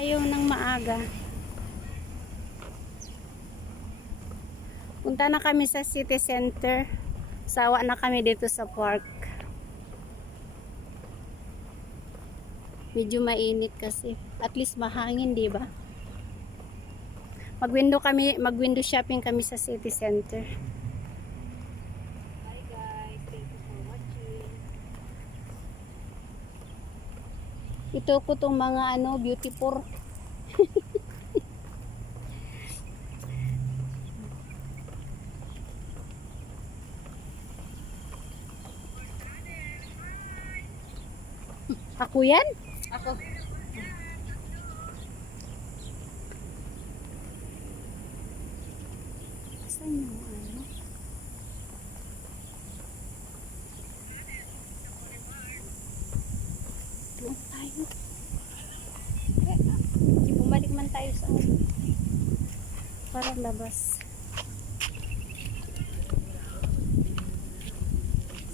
tayo ng maaga. Punta na kami sa city center. Sawa na kami dito sa park. Medyo mainit kasi. At least mahangin, di ba? Mag-window shopping kami sa city center. Hi guys, thank you for watching. Ito ko tong mga beauty for. Ako yan? Ako. Saan yung ano? Doon tayo. Bumalik man tayo sa para labas.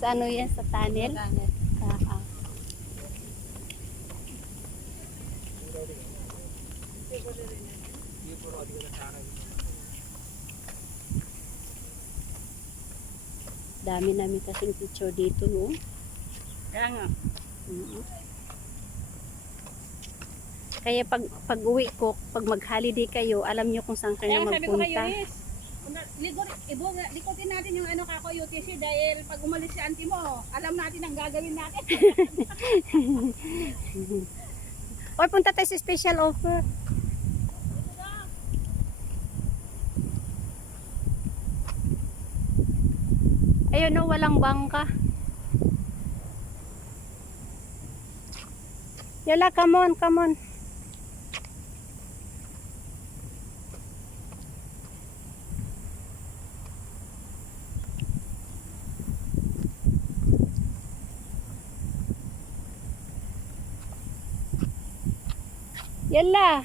Sa ano yan? Sa tunnel? Ah. Dami namin kasing picture dito, no? Kaya nga. Kaya pag uwi ko, pag mag-holiday kayo, alam nyo kung saan kayo Kaya sabi ko kay magpunta. Yuris, likotin natin yung kako UTC dahil pag umalis si auntie mo, alam natin ang gagawin natin. Or punta tayo sa special offer. Ayun, no, walang bangka. Yala, come on, come on. Yala.